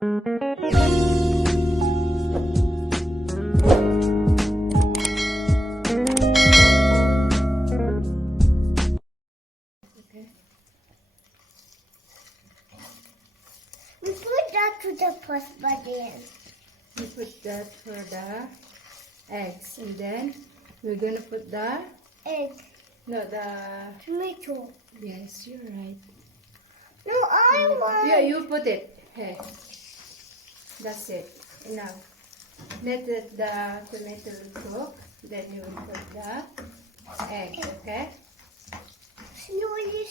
We put that to the post button. We put that for the eggs, and then we're gonna put the Egg. no the Tomato. yes, you're right. No, I want. Yeah, you put it. Hey, that's it. Now let the tomato cook. Then you will put the egg. Okay. Slowly,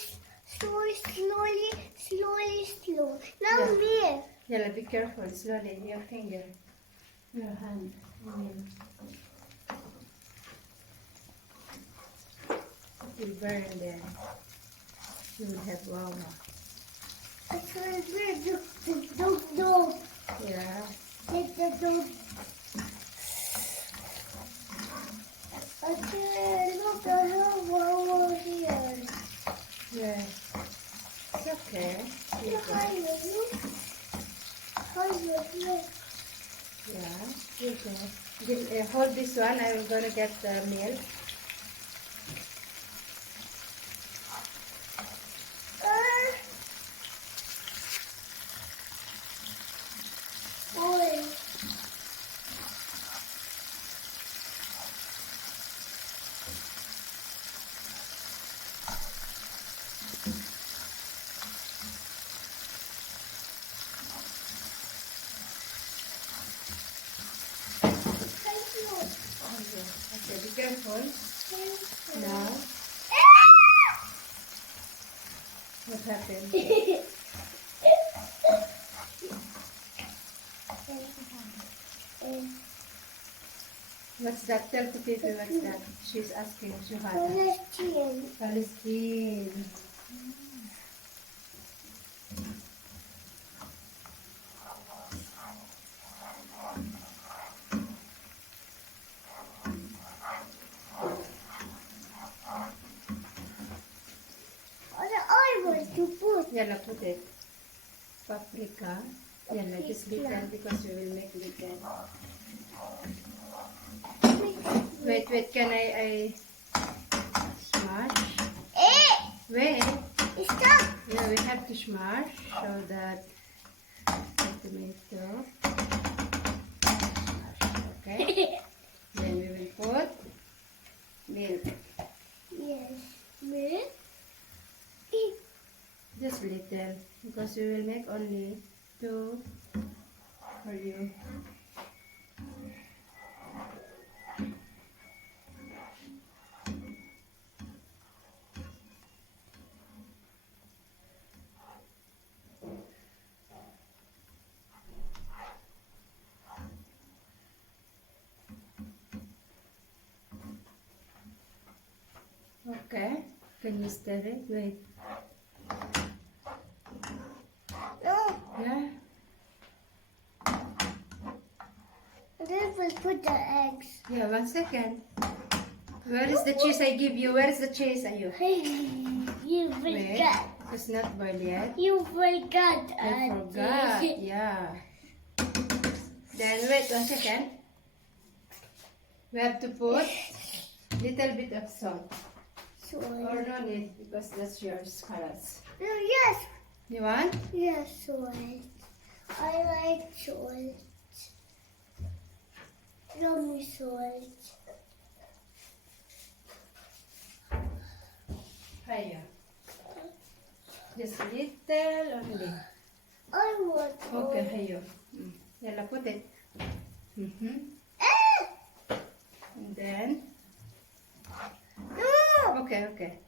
slowly, slowly, slowly, slow. Now Yeah. me. Yeah, be careful. Slowly, your finger, your hand. You burn there. You will have wawa. I tried to do. Yeah. Get the dog. I can't look at her over here. Yeah. It's okay. You Look, go. look. Yeah. You go. Hold this one. I'm gonna get the milk. Boy. Okay, be careful. Now, what happened? What's that? Tell to people what's that? She's asking Shuhada. Palestine. I want to put. Yalla, put it. Paprika. Yalla, just little because we will make little. Wait, can I smash? Wait. Stop. Yeah, we have to smash so that the tomato. Okay. Then we will put milk. Yes. Milk. Just little because we will make only 2 for you. Okay. Can you stir it? Wait. No. Yeah. Then we'll put the eggs. Yeah, 1 second. Where is the cheese I give you? Where is the cheese? Are you? You Wait. forgot. It's not boiled yet. You forgot. I forgot. Yeah. Then wait 1 second. We have to put little bit of salt. Or no need because that's yours, Karas. No, yes. You want? Yes, salt. I like salt. Yummy salt. Hiya. Just little only. I want Okay, hiyo. Yalla, put it. And then, No, okay.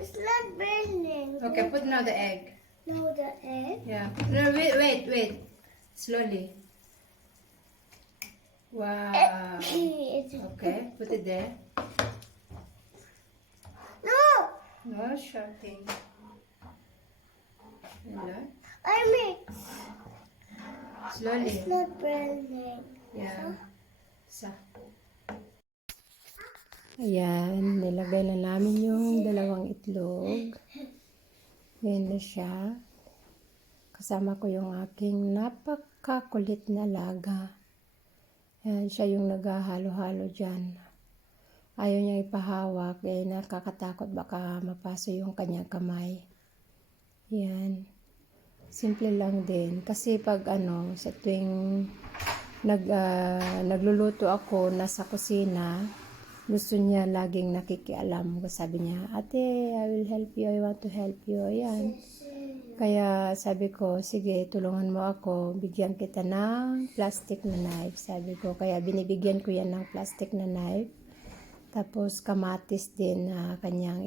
it's not burning. Okay, put now the egg. No, the egg. Yeah. No, wait. Slowly. Wow. Okay, put it there. No, No shouting. Yalla. I mix. Slowly. It's not burning. Yeah. Ayan, nilagay na namin yung dalawang itlog. Yan na siya. kasama ko yung aking napakakulit na alaga. Yan, siya yung naghahalo-halo dyan. Ayaw niya ipahawak, nakakatakot baka mapaso yung kanyang kamay. Yan. Simple lang din. Kasi pag sa tuwing nagluluto ako, nasa kusina, gusto niya laging nakikialam. Sabi niya, ate, I will help you, I want to help you. Ayan. Kaya sabi ko, sige, tulungan mo ako, bigyan kita ng plastic na knife. Sabi ko, kaya binibigyan ko yan ng plastic na knife. Tapos kamatis din na kanyang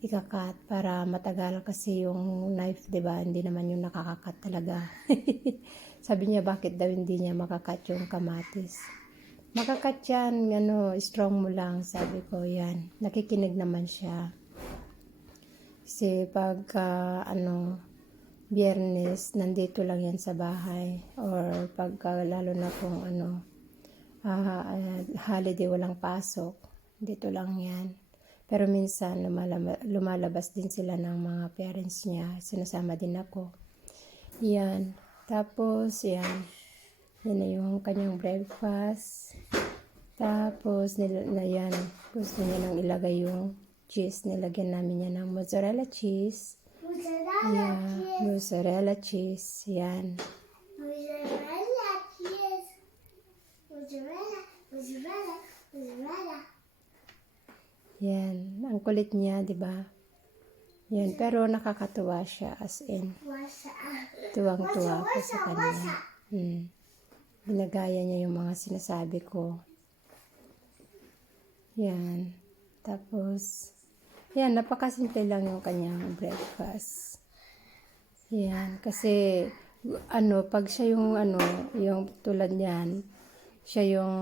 ikakat para matagal kasi yung knife, diba? Hindi naman yung nakakakat talaga. Sabi niya, bakit daw hindi niya makakat yung kamatis? Makakat yan, strong mo lang. Sabi ko, yan. Nakikinig naman siya. Kasi pag, Biyernes, nandito lang yan sa bahay. Or pag, lalo na kung, holiday, walang pasok. Dito lang yan. Pero minsan, lumalabas din sila ng mga parents niya. Sinasama din ako. Yan. Tapos, yan. Yan na yung kanyang breakfast. Tapos, yan. Gusto niya nang ilagay yung cheese. Nilagyan namin yan ng mozzarella cheese. Mozzarella cheese. Yan. Mozzarella cheese. Mozzarella. Yan. Ang kulit niya, di ba? Yan. Pero nakakatuwa siya as in. Tuwang-tuwa ko sa kanya. Ginagaya niya yung mga sinasabi ko. Yan. Tapos, yan. Napakasimple lang yung kanyang breakfast. Yan. Kasi, pag siya yung, yung tulad niyan, siya yung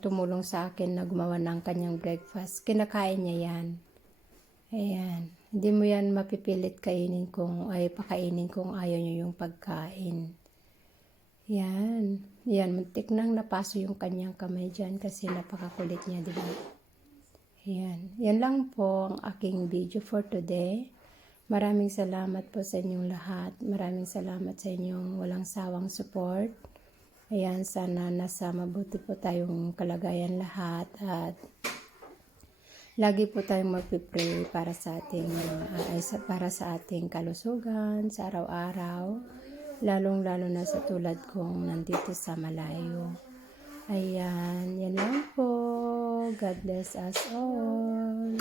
tumulong sa akin na gumawa ng kanyang breakfast. Kinakain niya yan. Ayan. Hindi mo yan mapipilit pakainin kung ayaw niyo yung pagkain. Yan. Yan. Muntik nang napaso yung kanyang kamay dyan kasi napakakulit niya, di ba? Yan. Yan lang po ang aking video for today. Maraming salamat po sa inyong lahat. Maraming salamat sa inyong walang sawang support. Ayan, sana nasa mabuti po tayong kalagayan lahat at lagi po tayong magpipray para sa ating kalusugan sa araw-araw, lalong-lalo na sa tulad kong nandito sa malayo. Ayan, yan lang po. God bless us all.